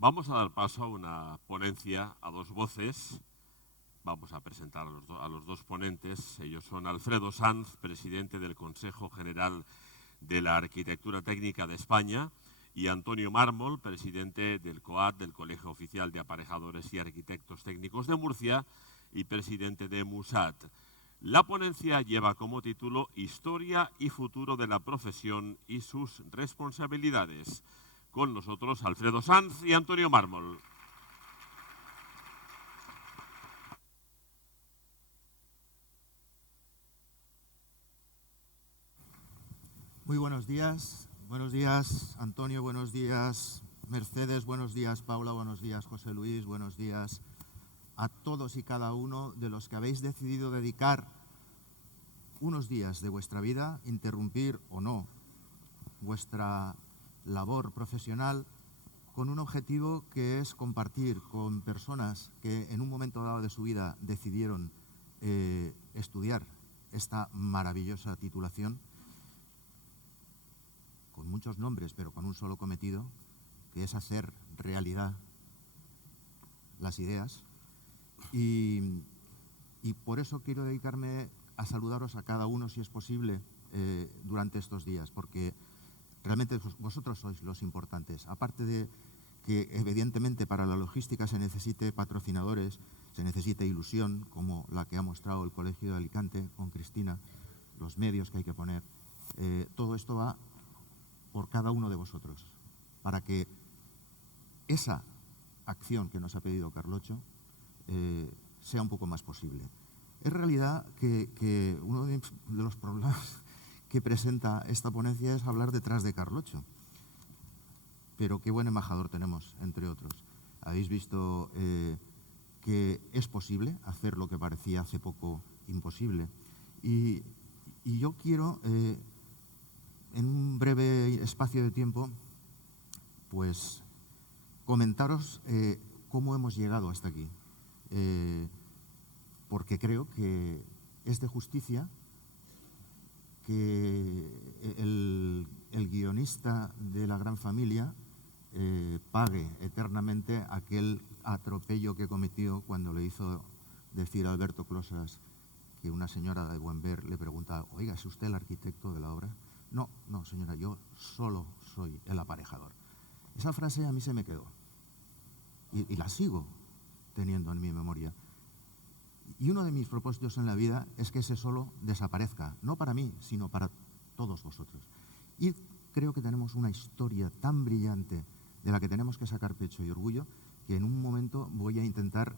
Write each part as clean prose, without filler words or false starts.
Vamos a dar paso a una ponencia a dos voces. Vamos a presentar a los dos ponentes. Ellos son Alfredo Sanz, presidente del Consejo General de la Arquitectura Técnica de España, y Antonio Mármol, presidente del COAT, del Colegio Oficial de Aparejadores y Arquitectos Técnicos de Murcia, y presidente de MUSAT. La ponencia lleva como título Historia y futuro de la profesión y sus responsabilidades. Con nosotros Alfredo Sanz y Antonio Mármol. Muy buenos días Antonio, buenos días Mercedes, buenos días Paula, buenos días José Luis, buenos días a todos y cada uno de los que habéis decidido dedicar unos días de vuestra vida, interrumpir o no vuestra labor profesional con un objetivo que es compartir con personas que en un momento dado de su vida decidieron estudiar esta maravillosa titulación, con muchos nombres, pero con un solo cometido, que es hacer realidad las ideas. Y por eso quiero dedicarme a saludaros a cada uno, si es posible, durante estos días, porque realmente vosotros sois los importantes. Aparte de que, evidentemente, para la logística se necesite patrocinadores, se necesite ilusión, como la que ha mostrado el Colegio de Alicante con Cristina, los medios que hay que poner. Todo esto va por cada uno de vosotros, para que esa acción que nos ha pedido Carlocho sea un poco más posible. Es realidad que uno de los problemas que presenta esta ponencia es hablar detrás de Carlocho, pero qué buen embajador tenemos, entre otros. Habéis visto que es posible hacer lo que parecía hace poco imposible, y yo quiero en un breve espacio de tiempo, pues comentaros cómo hemos llegado hasta aquí, porque creo que es de justicia que el guionista de La Gran Familia pague eternamente aquel atropello que cometió cuando le hizo decir a Alberto Closas que una señora de buen ver le pregunta: oiga, ¿es usted el arquitecto de la obra? No, señora, yo solo soy el aparejador. Esa frase a mí se me quedó y la sigo teniendo en mi memoria. Y uno de mis propósitos en la vida es que ese solo desaparezca, no para mí, sino para todos vosotros. Y creo que tenemos una historia tan brillante de la que tenemos que sacar pecho y orgullo, que en un momento voy a intentar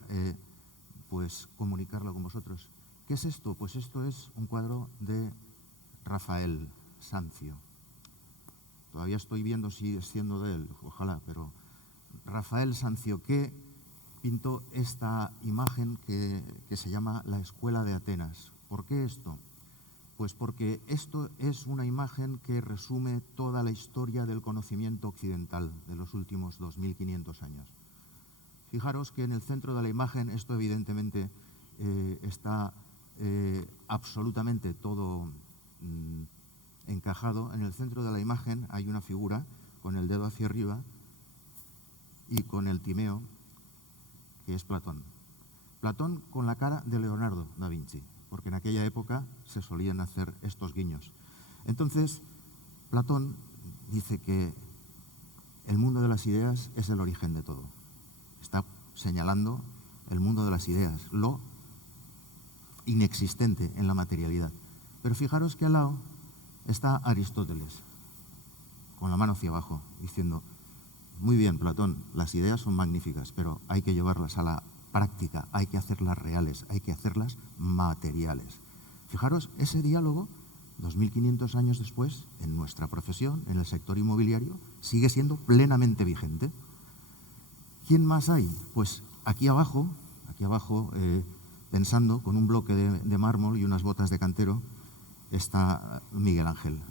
pues comunicarlo con vosotros. ¿Qué es esto? Pues esto es un cuadro de Rafael Sanzio. Todavía estoy viendo si es siendo de él, ojalá, pero Rafael Sanzio, que pintó esta imagen que se llama La Escuela de Atenas. ¿Por qué esto? Pues porque esto es una imagen que resume toda la historia del conocimiento occidental de los últimos 2500 años. Fijaros que en el centro de la imagen, esto evidentemente está absolutamente todo encajado. En el centro de la imagen hay una figura con el dedo hacia arriba y con el Timeo, que es Platón. Platón con la cara de Leonardo da Vinci, porque en aquella época se solían hacer estos guiños. Entonces, Platón dice que el mundo de las ideas es el origen de todo. Está señalando el mundo de las ideas, lo inexistente en la materialidad. Pero fijaros que al lado está Aristóteles, con la mano hacia abajo, diciendo: muy bien, Platón, las ideas son magníficas, pero hay que llevarlas a la práctica, hay que hacerlas reales, hay que hacerlas materiales. Fijaros, ese diálogo, 2500 años después, en nuestra profesión, en el sector inmobiliario, sigue siendo plenamente vigente. ¿Quién más hay? Pues aquí abajo, pensando, con un bloque de mármol y unas botas de cantero, está Miguel Ángel.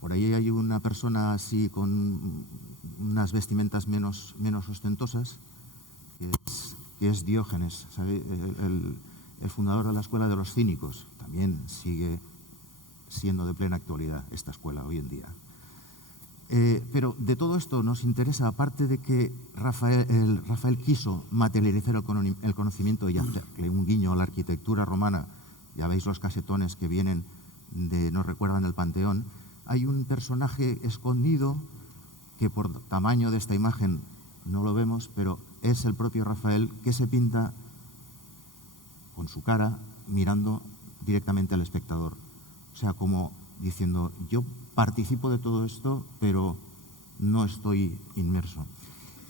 Por ahí hay una persona así con unas vestimentas menos ostentosas, que es Diógenes, ¿sabe? El fundador de la Escuela de los Cínicos. También sigue siendo de plena actualidad esta escuela hoy en día. Pero de todo esto nos interesa, aparte de que Rafael quiso materializar el conocimiento y hacerle un guiño a la arquitectura romana, ya veis los casetones que vienen nos recuerdan el Panteón, hay un personaje escondido que por tamaño de esta imagen no lo vemos, pero es el propio Rafael que se pinta con su cara mirando directamente al espectador. O sea, como diciendo, yo participo de todo esto, pero no estoy inmerso.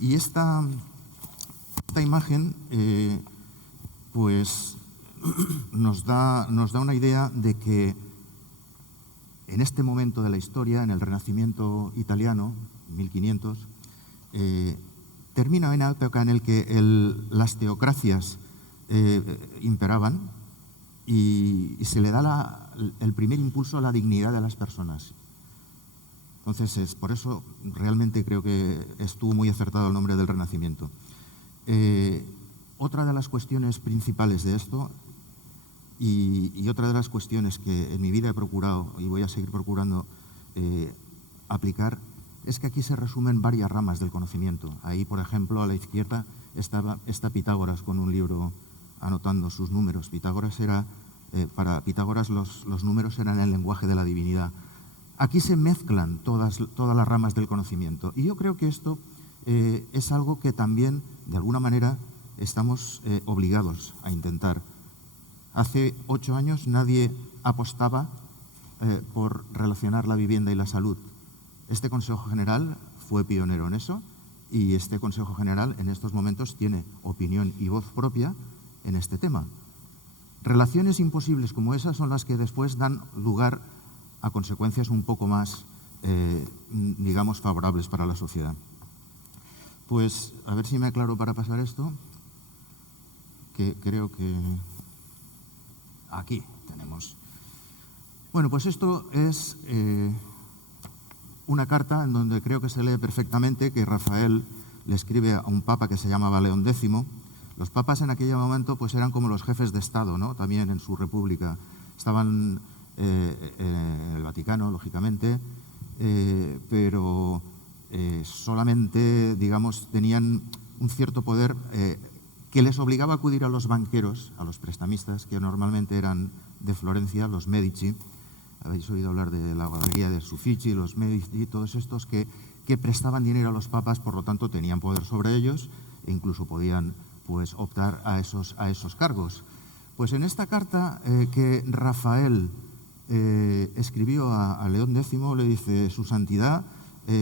Y esta imagen, pues, nos da una idea de que en este momento de la historia, en el Renacimiento italiano, 1500, termina una época en la que las teocracias imperaban y se le da el primer impulso a la dignidad de las personas. Entonces, por eso realmente creo que estuvo muy acertado el nombre del Renacimiento. Otra de las cuestiones principales de esto, y otra de las cuestiones que en mi vida he procurado y voy a seguir procurando aplicar, es que aquí se resumen varias ramas del conocimiento. Ahí, por ejemplo, a la izquierda está Pitágoras con un libro anotando sus números. Para Pitágoras los números eran el lenguaje de la divinidad. Aquí se mezclan todas las ramas del conocimiento. Y yo creo que esto es algo que también, de alguna manera, estamos obligados a intentar. Hace 8 años nadie apostaba por relacionar la vivienda y la salud. Este Consejo General fue pionero en eso y este Consejo General en estos momentos tiene opinión y voz propia en este tema. Relaciones imposibles como esas son las que después dan lugar a consecuencias un poco más, digamos, favorables para la sociedad. Pues a ver si me aclaro para pasar esto, que creo que aquí tenemos. Bueno, pues esto es una carta en donde creo que se lee perfectamente que Rafael le escribe a un papa que se llamaba León X. Los papas en aquel momento pues eran como los jefes de Estado, ¿no? También en su república. Estaban en el Vaticano, lógicamente, pero solamente, digamos, tenían un cierto poder que les obligaba a acudir a los banqueros, a los prestamistas, que normalmente eran de Florencia, los Medici. Habéis oído hablar de la galería de Uffizi, los Medici, todos estos que prestaban dinero a los papas, por lo tanto tenían poder sobre ellos e incluso podían pues, optar a esos cargos. Pues en esta carta que Rafael escribió a León X, le dice: Su Santidad,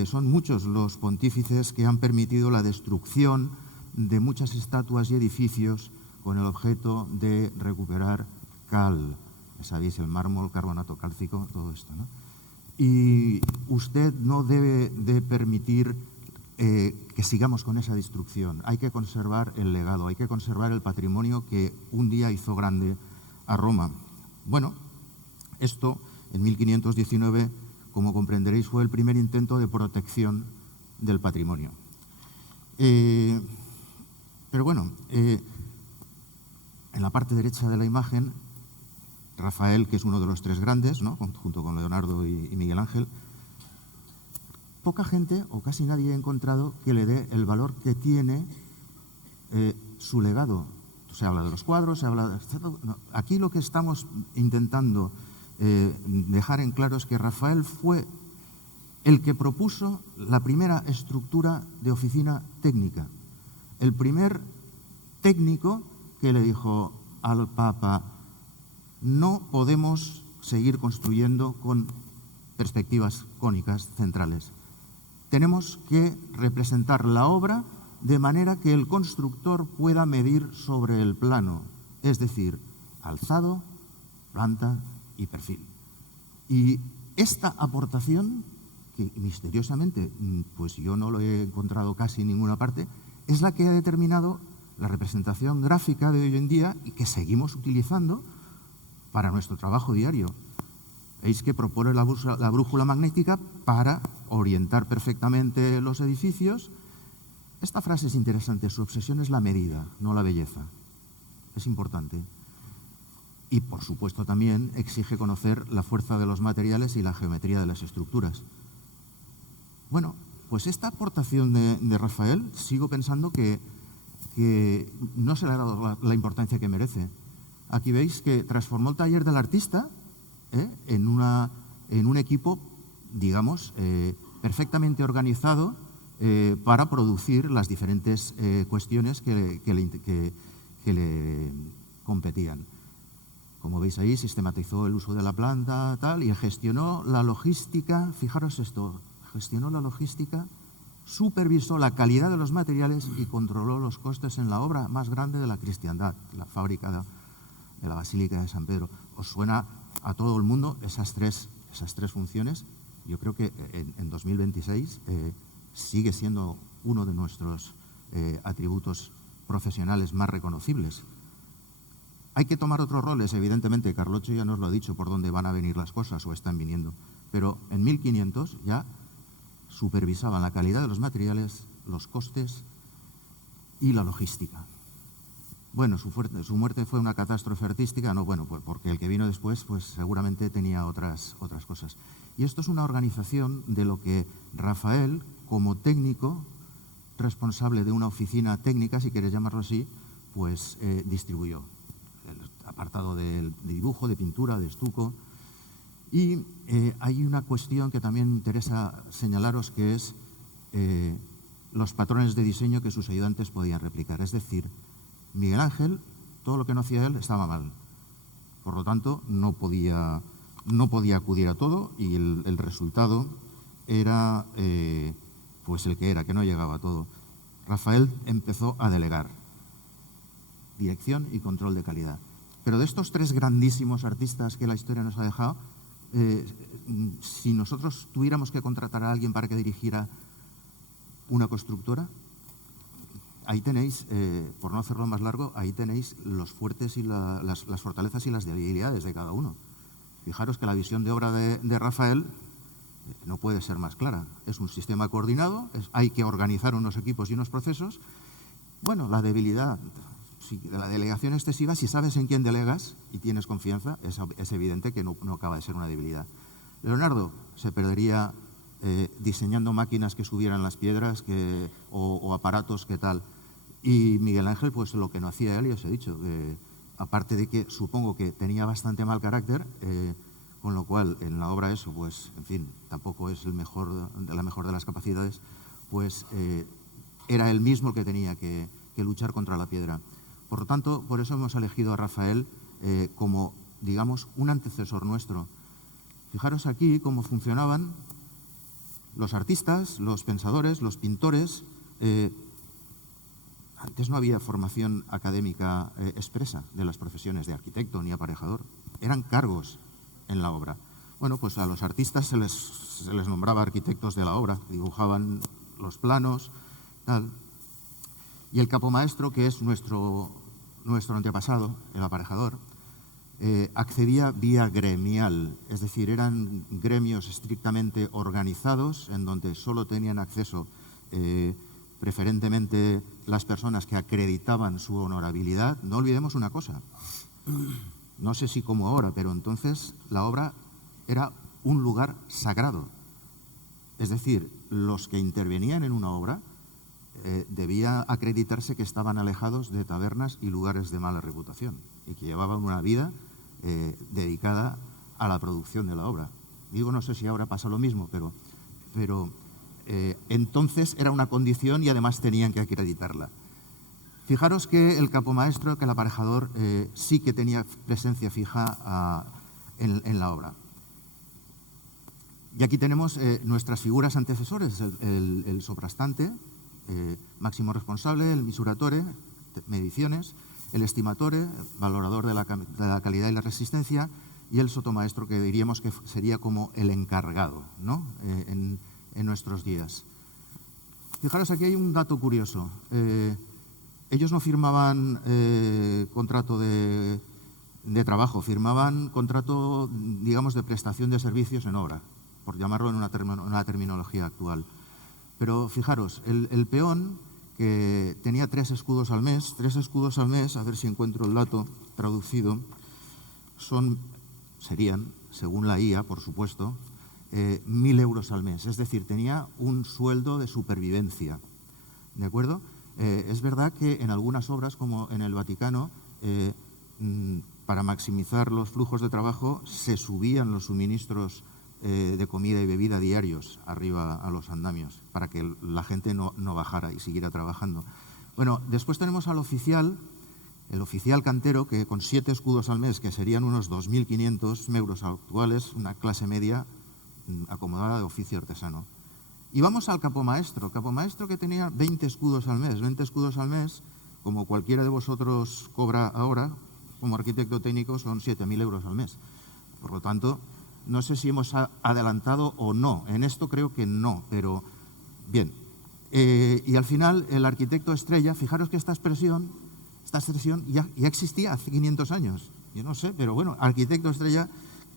son muchos los pontífices que han permitido la destrucción de muchas estatuas y edificios con el objeto de recuperar cal. Sabéis, el mármol, carbonato cálcico, todo esto, ¿no? Y usted no debe de permitir que sigamos con esa destrucción. Hay que conservar el legado, hay que conservar el patrimonio que un día hizo grande a Roma. Bueno, esto en 1519, como comprenderéis, fue el primer intento de protección del patrimonio. Pero bueno, en la parte derecha de la imagen, Rafael, que es uno de los 3 grandes, ¿no? Junto con Leonardo y Miguel Ángel, poca gente o casi nadie ha encontrado que le dé el valor que tiene su legado. Se habla de los cuadros, se habla de... No, aquí lo que estamos intentando dejar en claro es que Rafael fue el que propuso la primera estructura de oficina técnica. El primer técnico que le dijo al Papa: no podemos seguir construyendo con perspectivas cónicas centrales. Tenemos que representar la obra de manera que el constructor pueda medir sobre el plano, es decir, alzado, planta y perfil. Y esta aportación, que misteriosamente pues yo no lo he encontrado casi en ninguna parte, es la que ha determinado la representación gráfica de hoy en día y que seguimos utilizando para nuestro trabajo diario. Veis que propone la brújula magnética para orientar perfectamente los edificios. Esta frase es interesante: su obsesión es la medida, no la belleza. Es importante. Y, por supuesto, también exige conocer la fuerza de los materiales y la geometría de las estructuras. Bueno, pues esta aportación de Rafael, sigo pensando que no se le ha dado la importancia que merece. Aquí veis que transformó el taller del artista en un equipo, digamos, perfectamente organizado para producir las diferentes cuestiones que le competían. Como veis ahí, sistematizó el uso de la planta tal, y gestionó la logística. Fijaros esto, gestionó la logística, supervisó la calidad de los materiales y controló los costes en la obra más grande de la cristiandad, la fábrica de la Basílica de San Pedro. ¿Os suena a todo el mundo esas tres funciones? Yo creo que en 2026 sigue siendo uno de nuestros atributos profesionales más reconocibles. Hay que tomar otros roles, evidentemente. Carloccio ya nos lo ha dicho por dónde van a venir las cosas o están viniendo. Pero en 1500 ya supervisaban la calidad de los materiales, los costes y la logística. Bueno, su muerte fue una catástrofe artística, no, bueno, pues porque el que vino después pues seguramente tenía otras cosas. Y esto es una organización de lo que Rafael, como técnico, responsable de una oficina técnica, si quieres llamarlo así, pues distribuyó. El apartado de dibujo, de pintura, de estuco. Y hay una cuestión que también me interesa señalaros, que es los patrones de diseño que sus ayudantes podían replicar. Es decir, Miguel Ángel, todo lo que no hacía él estaba mal. Por lo tanto, no podía acudir a todo, y el resultado era pues el que era, que no llegaba a todo. Rafael empezó a delegar dirección y control de calidad. Pero de estos tres grandísimos artistas que la historia nos ha dejado, si nosotros tuviéramos que contratar a alguien para que dirigiera una constructora, ahí tenéis, por no hacerlo más largo, ahí tenéis los fuertes y las fortalezas y las debilidades de cada uno. Fijaros que la visión de obra de Rafael no puede ser más clara. Es un sistema coordinado, hay que organizar unos equipos y unos procesos. Bueno, la debilidad, la delegación excesiva, si sabes en quién delegas y tienes confianza, es evidente que no acaba de ser una debilidad. Leonardo se perdería diseñando máquinas que subieran las piedras o aparatos que tal. Y Miguel Ángel, pues lo que no hacía él, ya os he dicho, aparte de que supongo que tenía bastante mal carácter, con lo cual en la obra eso, pues en fin, tampoco es la mejor de las capacidades, pues era él mismo el que tenía que luchar contra la piedra. Por lo tanto, por eso hemos elegido a Rafael como, digamos, un antecesor nuestro. Fijaros aquí cómo funcionaban los artistas, los pensadores, los pintores. Antes no había formación académica expresa de las profesiones de arquitecto ni aparejador. Eran cargos en la obra. Bueno, pues a los artistas se les nombraba arquitectos de la obra, dibujaban los planos, tal. Y el capomaestro, que es nuestro antepasado, el aparejador, accedía vía gremial, es decir, eran gremios estrictamente organizados en donde solo tenían acceso preferentemente las personas que acreditaban su honorabilidad. No olvidemos una cosa, no sé si como ahora, pero entonces la obra era un lugar sagrado. Es decir, los que intervenían en una obra debía acreditarse que estaban alejados de tabernas y lugares de mala reputación y que llevaban una vida dedicada a la producción de la obra. Digo, no sé si ahora pasa lo mismo, pero entonces era una condición y además tenían que acreditarla. Fijaros que el capomaestro, que el aparejador, sí que tenía presencia fija en la obra. Y aquí tenemos nuestras figuras antecesores, el soprastante, máximo responsable, el misuratore, mediciones, el estimatore, valorador de la calidad y la resistencia, y el sotomaestro, que diríamos que sería como el encargado, ¿no? En nuestros días. Fijaros, aquí hay un dato curioso. Ellos no firmaban contrato de trabajo, firmaban contrato, digamos, de prestación de servicios en obra, por llamarlo en una terminología actual. Pero fijaros, el peón, que tenía 3 escudos al mes, a ver si encuentro el dato traducido, serían, según la IA, por supuesto, 1.000 euros al mes. Es decir, tenía un sueldo de supervivencia. ¿De acuerdo? Es verdad que en algunas obras, como en el Vaticano, para maximizar los flujos de trabajo, se subían los suministros de comida y bebida diarios arriba a los andamios, para que la gente no bajara y siguiera trabajando. Bueno, después tenemos al oficial, el oficial cantero, que con 7 escudos al mes, que serían unos 2.500 euros actuales, una clase media acomodada de oficio artesano. Y vamos al capomaestro que tenía 20 escudos al mes. 20 escudos al mes, como cualquiera de vosotros cobra ahora, como arquitecto técnico, son 7.000 euros al mes. Por lo tanto, no sé si hemos adelantado o no. En esto creo que no, pero bien. Y al final, el arquitecto estrella, fijaros que esta expresión ya existía hace 500 años. Yo no sé, pero bueno, arquitecto estrella,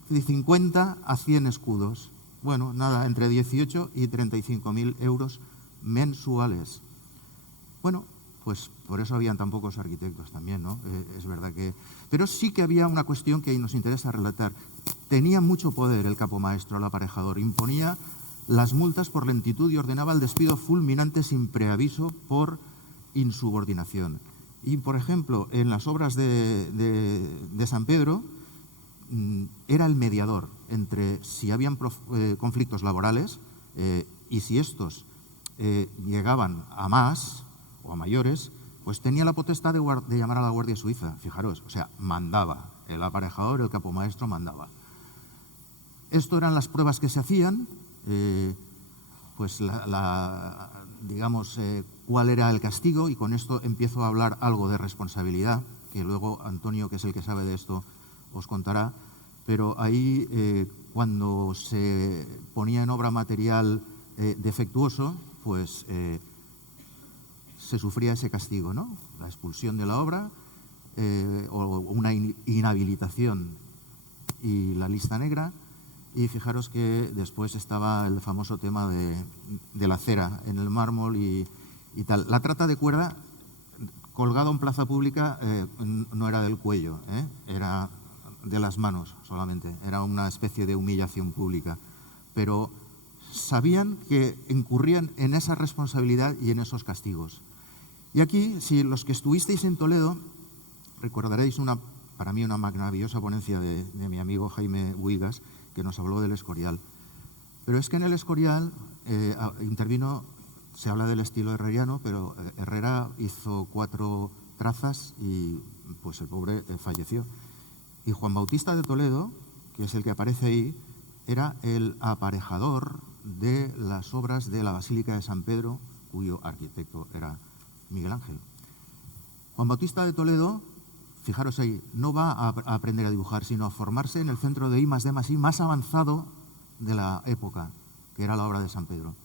de 50 a 100 escudos. Bueno, nada, entre 18 y 35.000 euros mensuales. Bueno, pues por eso habían tan pocos arquitectos también, ¿no? Es verdad que... Pero sí que había una cuestión que nos interesa relatar. Tenía mucho poder el capomaestro, el aparejador. Imponía las multas por lentitud y ordenaba el despido fulminante sin preaviso por insubordinación. Y, por ejemplo, en las obras de San Pedro, era el mediador entre si habían conflictos laborales y si estos llegaban a más o a mayores, pues tenía la potestad de llamar a la Guardia Suiza, fijaros, o sea, mandaba, el aparejador, el capomaestro mandaba. Esto eran las pruebas que se hacían, pues digamos, cuál era el castigo, y con esto empiezo a hablar algo de responsabilidad, que luego Antonio, que es el que sabe de esto, os contará, pero ahí cuando se ponía en obra material defectuoso, pues se sufría ese castigo, ¿no? La expulsión de la obra o una inhabilitación y la lista negra. Y fijaros que después estaba el famoso tema de la cera en el mármol y tal. La trata de cuerda colgado en plaza pública no era del cuello, era de las manos solamente, era una especie de humillación pública, pero sabían que incurrían en esa responsabilidad y en esos castigos. Y aquí, si los que estuvisteis en Toledo, recordaréis para mí una maravillosa ponencia de mi amigo Jaime Buigas, que nos habló del Escorial. Pero es que en el Escorial intervino, se habla del estilo herreriano, pero Herrera hizo 4 trazas y pues el pobre falleció. Y Juan Bautista de Toledo, que es el que aparece ahí, era el aparejador de las obras de la Basílica de San Pedro, cuyo arquitecto era Miguel Ángel. Juan Bautista de Toledo, fijaros ahí, no va a aprender a dibujar, sino a formarse en el centro de I+D+I más avanzado de la época, que era la obra de San Pedro.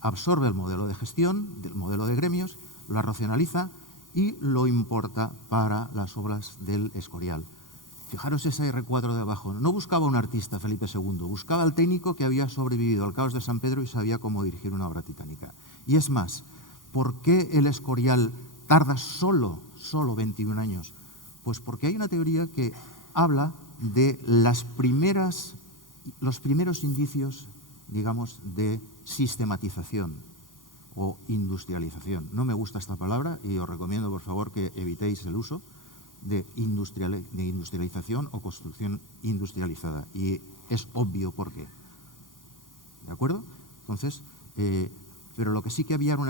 Absorbe el modelo de gestión, el modelo de gremios, lo racionaliza y lo importa para las obras del Escorial. Fijaros ese recuadro de abajo. No buscaba un artista, Felipe II, buscaba al técnico que había sobrevivido al caos de San Pedro y sabía cómo dirigir una obra titánica. Y es más, ¿por qué el Escorial tarda solo 21 años? Pues porque hay una teoría que habla de los primeros indicios, digamos, de sistematización o industrialización. No me gusta esta palabra y os recomiendo, por favor, que evitéis el uso de industrialización o construcción industrializada. Y es obvio por qué. ¿De acuerdo? Entonces, pero lo que sí que había era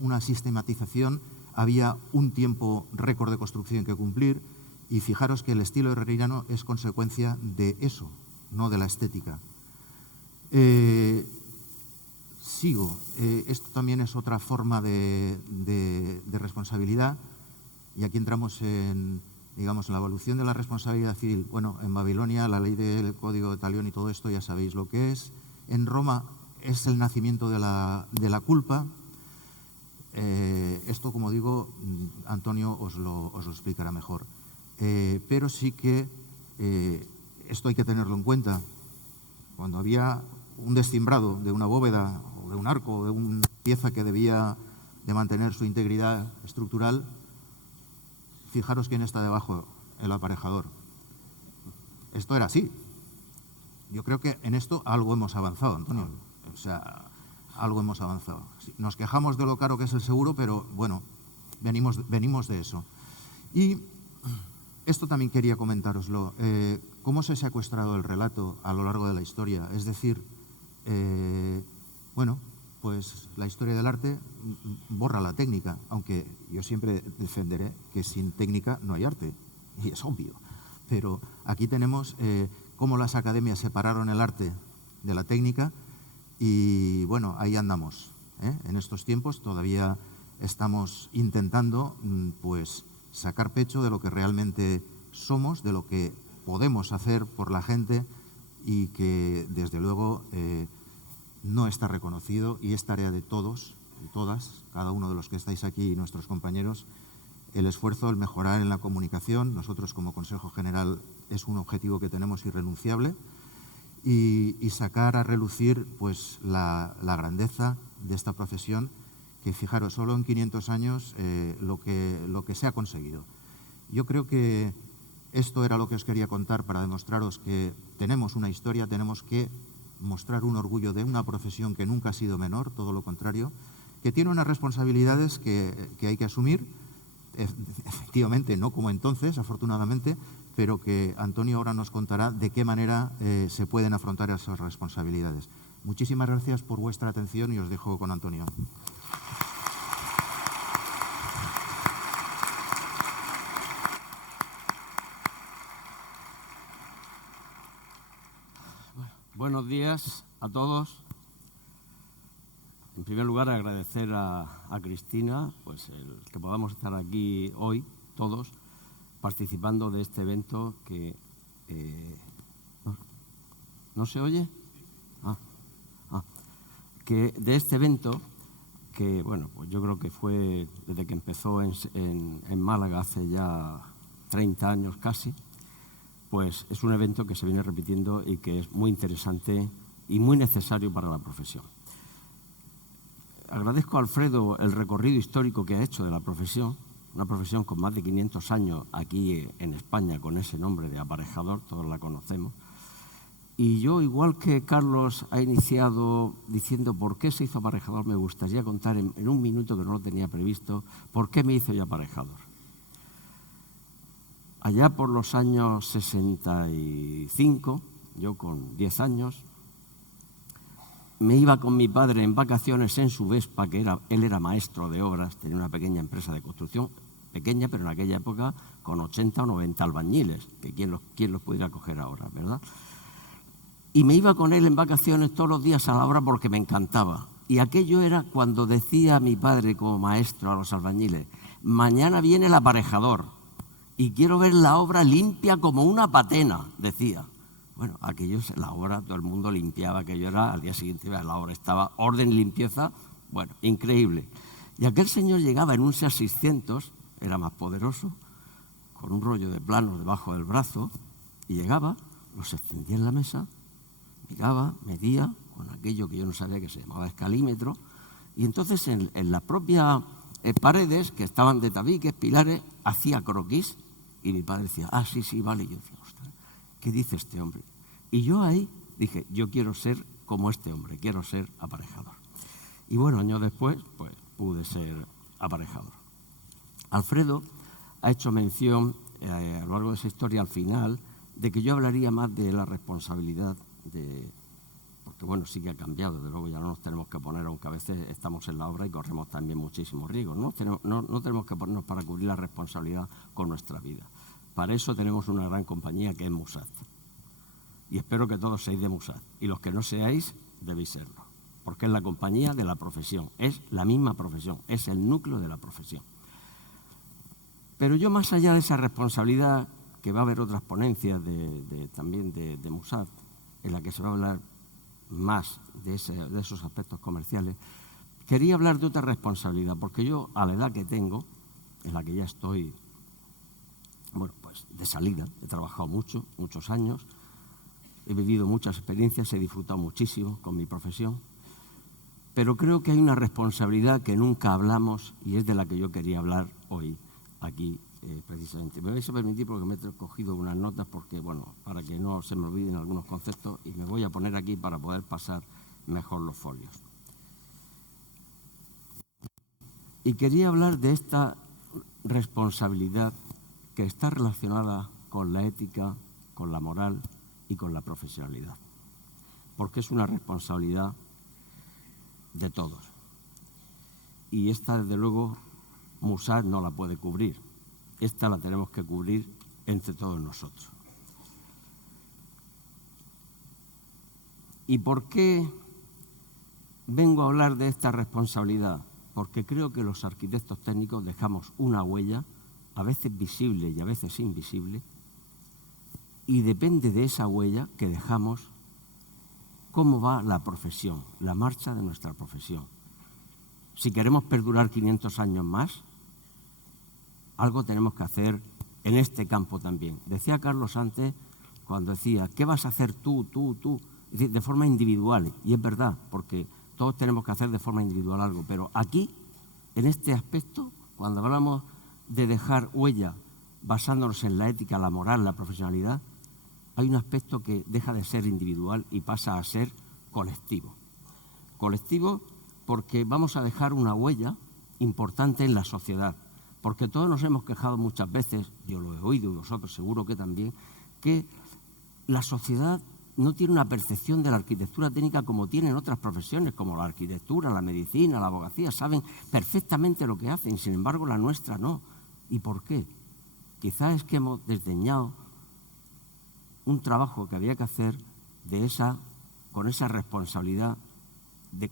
una sistematización, había un tiempo récord de construcción que cumplir, y fijaros que el estilo herreriano es consecuencia de eso, no de la estética. Sigo. Esto también es otra forma de responsabilidad, y aquí entramos en, digamos, en la evolución de la responsabilidad civil. Bueno, en Babilonia la ley del Código de Talión y todo esto ya sabéis lo que es. En Roma es el nacimiento de la culpa. Esto, como digo, Antonio os lo explicará mejor. Pero sí que esto hay que tenerlo en cuenta. Cuando había un descimbrado de una bóveda o de un arco o de una pieza que debía de mantener su integridad estructural, fijaros quién está debajo, el aparejador. Esto era así. Yo creo que en esto algo hemos avanzado, Antonio. O sea, algo hemos avanzado. Nos quejamos de lo caro que es el seguro, pero bueno, venimos de eso. Y esto también quería comentároslo. ¿Cómo se ha secuestrado el relato a lo largo de la historia? Es decir, bueno, pues la historia del arte borra la técnica, aunque yo siempre defenderé que sin técnica no hay arte, y es obvio. Pero aquí tenemos cómo las academias separaron el arte de la técnica y, bueno, ahí andamos. En estos tiempos todavía estamos intentando, pues, sacar pecho de lo que realmente somos, de lo que podemos hacer por la gente y que, desde luego, no está reconocido y es tarea de todos y todas, cada uno de los que estáis aquí y nuestros compañeros, el esfuerzo, el mejorar en la comunicación. Nosotros como Consejo General es un objetivo que tenemos irrenunciable y sacar a relucir pues la grandeza de esta profesión que, fijaros, solo en 500 años lo que se ha conseguido. Yo creo que esto era lo que os quería contar para demostraros que tenemos una historia, tenemos que mostrar un orgullo de una profesión que nunca ha sido menor, todo lo contrario, que tiene unas responsabilidades que hay que asumir, efectivamente no como entonces, afortunadamente, pero que Antonio ahora nos contará de qué manera se pueden afrontar esas responsabilidades. Muchísimas gracias por vuestra atención y os dejo con Antonio. Buenos días a todos. En primer lugar, agradecer a Cristina pues el que podamos estar aquí hoy, todos, participando de este evento que... ¿No se oye? Que de este evento que, bueno, pues yo creo que fue desde que empezó en Málaga hace ya 30 años casi, pues es un evento que se viene repitiendo y que es muy interesante y muy necesario para la profesión. Agradezco a Alfredo el recorrido histórico que ha hecho de la profesión, una profesión con más de 500 años aquí en España con ese nombre de aparejador, todos la conocemos. Y yo, igual que Carlos ha iniciado diciendo por qué se hizo aparejador, me gustaría contar en un minuto, que no lo tenía previsto, por qué me hice yo aparejador. Allá por los años 65, yo con 10 años, me iba con mi padre en vacaciones en su Vespa, que él era maestro de obras, tenía una pequeña empresa de construcción, pequeña, pero en aquella época con 80 o 90 albañiles, que quién los pudiera coger ahora, ¿verdad? Y me iba con él en vacaciones todos los días a la obra porque me encantaba. Y aquello era cuando decía mi padre como maestro a los albañiles: mañana viene el aparejador y quiero ver la obra limpia como una patena, decía. Bueno, aquello, la obra, todo el mundo limpiaba, aquello era, al día siguiente la obra estaba, orden y limpieza, bueno, increíble. Y aquel señor llegaba en un SEAT 600, era más poderoso, con un rollo de planos debajo del brazo, y llegaba, los extendía en la mesa, miraba, medía, con aquello que yo no sabía que se llamaba escalímetro, y entonces en las propias paredes, que estaban de tabiques, pilares, hacía croquis. Y mi padre decía, sí, vale. Y yo decía, ostras, ¿qué dice este hombre? Y yo ahí dije, yo quiero ser como este hombre, quiero ser aparejador. Y bueno, años después, pues pude ser aparejador. Alfredo ha hecho mención a lo largo de esa historia, al final, de que yo hablaría más de la responsabilidad porque bueno, sí que ha cambiado, desde luego ya no nos tenemos que poner, aunque a veces estamos en la obra y corremos también muchísimos riesgos, no tenemos que ponernos para cubrir la responsabilidad con nuestra vida. Para eso tenemos una gran compañía que es Musat. Y espero que todos seáis de Musat. Y los que no seáis, debéis serlo. Porque es la compañía de la profesión, es la misma profesión, es el núcleo de la profesión. Pero yo, más allá de esa responsabilidad, que va a haber otras ponencias también de Musat, en la que se va a hablar más de esos aspectos comerciales, quería hablar de otra responsabilidad, porque yo, a la edad que tengo, en la que ya estoy, bueno, pues de salida, he trabajado muchos años, he vivido muchas experiencias, he disfrutado muchísimo con mi profesión, pero creo que hay una responsabilidad que nunca hablamos y es de la que yo quería hablar hoy aquí precisamente. Me vais a permitir porque me he cogido unas notas porque, bueno, para que no se me olviden algunos conceptos, y me voy a poner aquí para poder pasar mejor los folios. Y quería hablar de esta responsabilidad que está relacionada con la ética, con la moral y con la profesionalidad, porque es una responsabilidad de todos. Y esta, desde luego, Musart no la puede cubrir. Esta la tenemos que cubrir entre todos nosotros. ¿Y por qué vengo a hablar de esta responsabilidad? Porque creo que los arquitectos técnicos dejamos una huella, a veces visible y a veces invisible, y depende de esa huella que dejamos cómo va la profesión, la marcha de nuestra profesión. Si queremos perdurar 500 años más, algo tenemos que hacer en este campo también. Decía Carlos antes, cuando decía, ¿qué vas a hacer tú? Es decir, de forma individual, y es verdad, porque todos tenemos que hacer de forma individual algo, pero aquí, en este aspecto, cuando hablamos de dejar huella basándonos en la ética, la moral, la profesionalidad, hay un aspecto que deja de ser individual y pasa a ser colectivo. Colectivo porque vamos a dejar una huella importante en la sociedad, porque todos nos hemos quejado muchas veces, yo lo he oído y vosotros seguro que también, que la sociedad no tiene una percepción de la arquitectura técnica como tienen otras profesiones, como la arquitectura, la medicina, la abogacía, saben perfectamente lo que hacen, sin embargo la nuestra no. ¿Y por qué? Quizás es que hemos desdeñado un trabajo que había que hacer con esa responsabilidad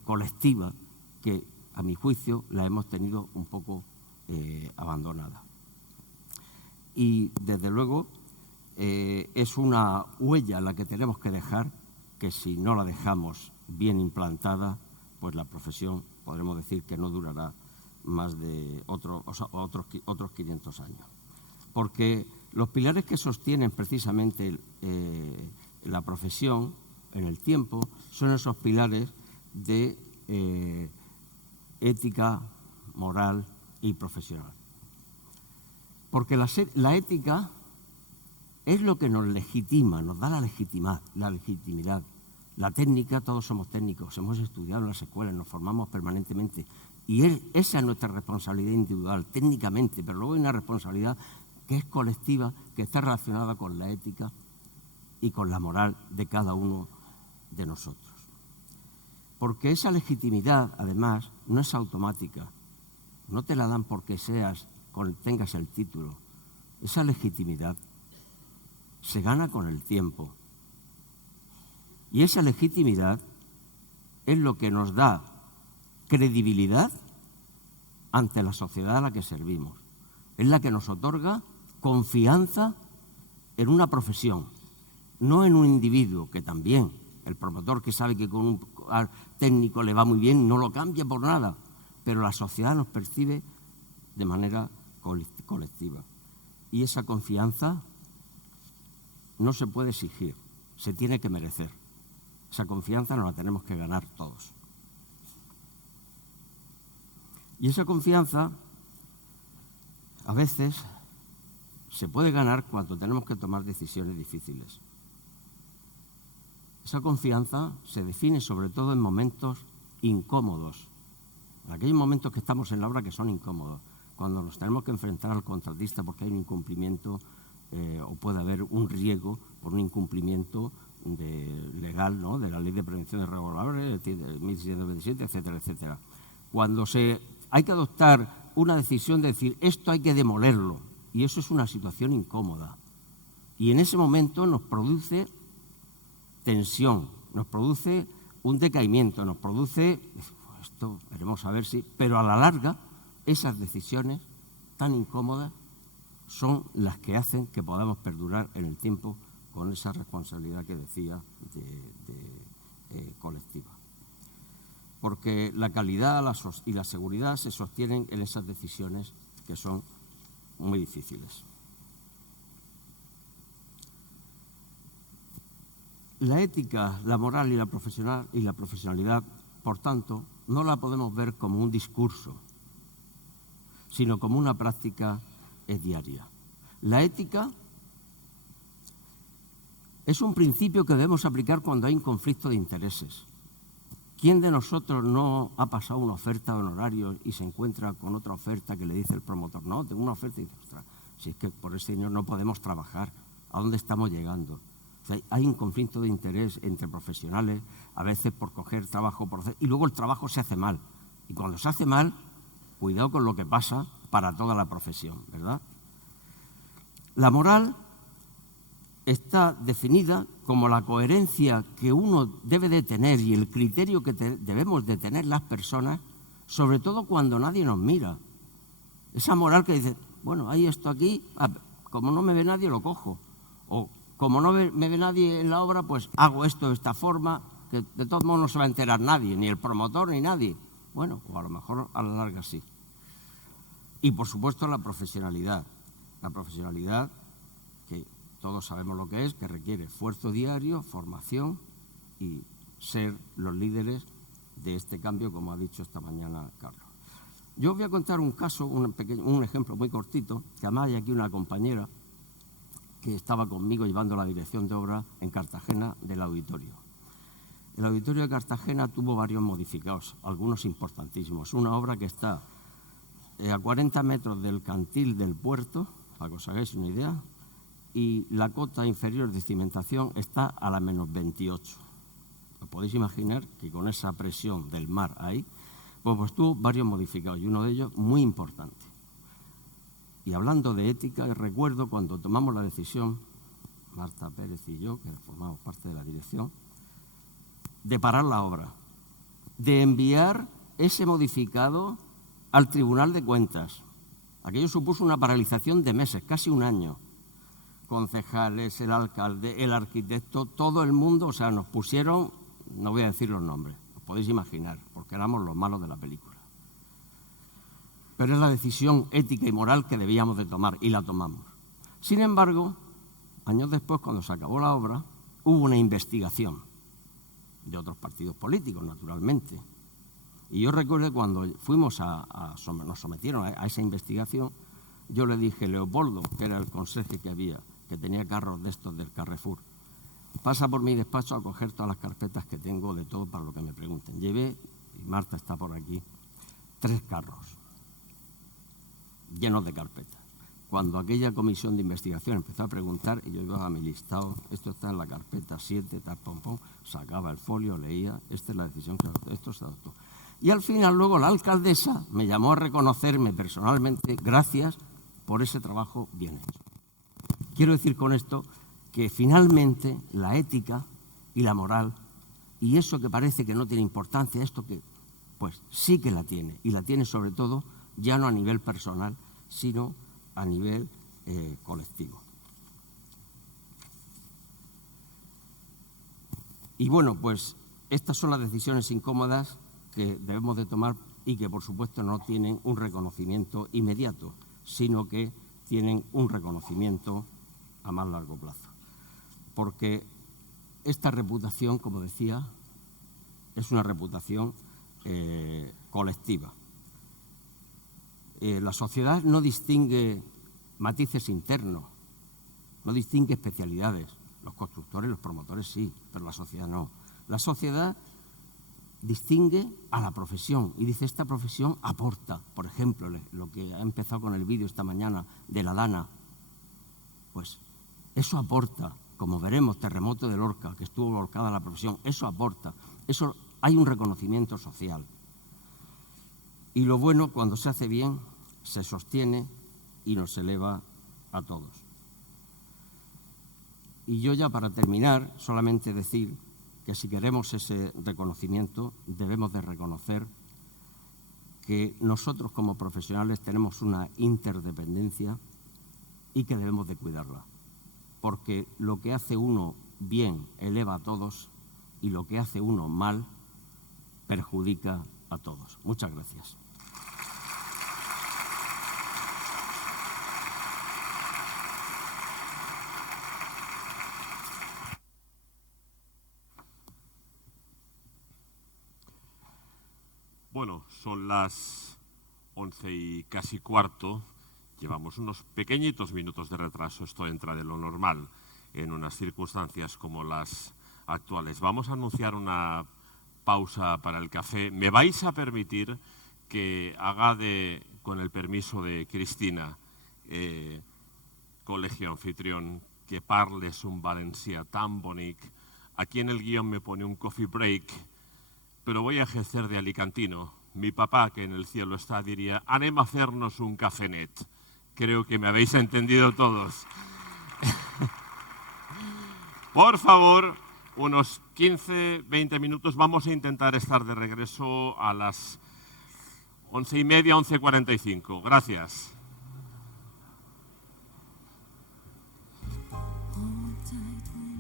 colectiva que, a mi juicio, la hemos tenido un poco abandonada. Y, desde luego, es una huella la que tenemos que dejar, que si no la dejamos bien implantada, pues la profesión podremos decir que no durará más de otros 500 años. Porque los pilares que sostienen precisamente la profesión en el tiempo son esos pilares de ética, moral y profesional. Porque la ética es lo que nos legitima, nos da la legitimidad. La técnica, todos somos técnicos, hemos estudiado en las escuelas, nos formamos permanentemente. Y esa es nuestra responsabilidad individual, técnicamente, pero luego hay una responsabilidad que es colectiva, que está relacionada con la ética y con la moral de cada uno de nosotros. Porque esa legitimidad, además, no es automática. No te la dan porque tengas el título. Esa legitimidad se gana con el tiempo. Y esa legitimidad es lo que nos da credibilidad ante la sociedad a la que servimos. Es la que nos otorga confianza en una profesión, no en un individuo, que también, el promotor que sabe que con un técnico le va muy bien, no lo cambia por nada, pero la sociedad nos percibe de manera colectiva. Y esa confianza no se puede exigir, se tiene que merecer. Esa confianza nos la tenemos que ganar todos. Y esa confianza, a veces, se puede ganar cuando tenemos que tomar decisiones difíciles. Esa confianza se define sobre todo en momentos incómodos, en aquellos momentos que estamos en la obra que son incómodos, cuando nos tenemos que enfrentar al contratista porque hay un incumplimiento o puede haber un riesgo por un incumplimiento legal, ¿no?, de la Ley de Prevención de Riesgos Laborales, de 1627, etcétera, etcétera. Cuando hay que adoptar una decisión de decir esto hay que demolerlo, y eso es una situación incómoda. Y en ese momento nos produce tensión, nos produce un decaimiento, nos produce, esto veremos a ver si, pero a la larga esas decisiones tan incómodas son las que hacen que podamos perdurar en el tiempo con esa responsabilidad que decía colectiva. Porque la calidad y la seguridad se sostienen en esas decisiones que son muy difíciles. La ética, la moral y la profesionalidad, por tanto, no la podemos ver como un discurso, sino como una práctica es diaria. La ética es un principio que debemos aplicar cuando hay un conflicto de intereses. ¿Quién de nosotros no ha pasado una oferta de honorarios y se encuentra con otra oferta que le dice el promotor? No, tengo una oferta y dice, ostras, si es que por ese dinero no podemos trabajar, ¿a dónde estamos llegando? O sea, hay un conflicto de interés entre profesionales, a veces por coger trabajo, y luego el trabajo se hace mal. Y cuando se hace mal, cuidado con lo que pasa para toda la profesión, ¿verdad? La moral está definida como la coherencia que uno debe de tener y el criterio que debemos de tener las personas, sobre todo cuando nadie nos mira. Esa moral que dice, bueno, hay esto aquí, como no me ve nadie lo cojo. O como no me ve nadie en la obra, pues hago esto de esta forma, que de todos modos no se va a enterar nadie, ni el promotor ni nadie. Bueno, o a lo mejor a la larga sí. Y por supuesto la profesionalidad. La profesionalidad que todos sabemos lo que es, que requiere esfuerzo diario, formación y ser los líderes de este cambio, como ha dicho esta mañana Carlos. Yo os voy a contar un caso, un ejemplo muy cortito, que además hay aquí una compañera que estaba conmigo llevando la dirección de obra en Cartagena del auditorio. El auditorio de Cartagena tuvo varios modificados, algunos importantísimos. Una obra que está a 40 metros del cantil del puerto, para que os hagáis una idea, y la cota inferior de cimentación está a la menos 28. Os podéis imaginar que con esa presión del mar ahí, pues tuvo varios modificados y uno de ellos muy importante. Y hablando de ética, recuerdo cuando tomamos la decisión, Marta Pérez y yo, que formamos parte de la dirección, de parar la obra, de enviar ese modificado al Tribunal de Cuentas. Aquello supuso una paralización de meses, casi un año. Concejales, el alcalde, el arquitecto, todo el mundo, o sea, nos pusieron, no voy a decir los nombres, os podéis imaginar, porque éramos los malos de la película. Pero es la decisión ética y moral que debíamos de tomar, y la tomamos. Sin embargo, años después, cuando se acabó la obra, hubo una investigación de otros partidos políticos, naturalmente. Y yo recuerdo cuando fuimos nos sometieron a esa investigación, yo le dije, Leopoldo, que era el conserje que había, que tenía carros de estos del Carrefour, pasa por mi despacho a coger todas las carpetas que tengo de todo para lo que me pregunten. Llevé, y Marta está por aquí, 3 carros llenos de carpetas. Cuando aquella comisión de investigación empezó a preguntar, y yo iba a mi listado, esto está en la carpeta 7, tal, pom, pom, sacaba el folio, leía, esta es la decisión que adoptó, esto se adoptó. Y al final luego la alcaldesa me llamó a reconocerme personalmente, gracias por ese trabajo bien hecho. Quiero decir con esto que finalmente la ética y la moral, y eso que parece que no tiene importancia, esto que pues sí que la tiene, y la tiene sobre todo ya no a nivel personal, sino a nivel colectivo. Y bueno, pues estas son las decisiones incómodas que debemos de tomar y que por supuesto no tienen un reconocimiento inmediato, sino que tienen un reconocimiento a más largo plazo. Porque esta reputación, como decía, es una reputación colectiva. La sociedad no distingue matices internos, no distingue especialidades. Los constructores, los promotores sí, pero la sociedad no. La sociedad distingue a la profesión y dice, esta profesión aporta. Por ejemplo, lo que ha empezado con el vídeo esta mañana de la Dana, pues eso aporta. Como veremos, terremoto de Lorca, que estuvo volcada la profesión, eso aporta. Eso hay un reconocimiento social. Y lo bueno, cuando se hace bien, se sostiene y nos eleva a todos. Y yo ya para terminar, solamente decir que si queremos ese reconocimiento, debemos de reconocer que nosotros como profesionales tenemos una interdependencia y que debemos de cuidarla. Porque lo que hace uno bien eleva a todos y lo que hace uno mal perjudica a todos. Muchas gracias. Bueno, son las 11 y casi cuarto Llevamos unos pequeñitos minutos de retraso, esto entra de lo normal en unas circunstancias como las actuales. Vamos a anunciar una pausa para el café. ¿Me vais a permitir que haga con el permiso de Cristina, colegio anfitrión, que parles un valencià tan bonic? Aquí en el guión me pone un coffee break, pero voy a ejercer de alicantino. Mi papá, que en el cielo está, diría, anem a hacernos un cafenet. Creo que me habéis entendido todos. Por favor, unos 15, 20 minutos. Vamos a intentar estar de regreso a las 11:30, 11:45. Gracias. Hold tight when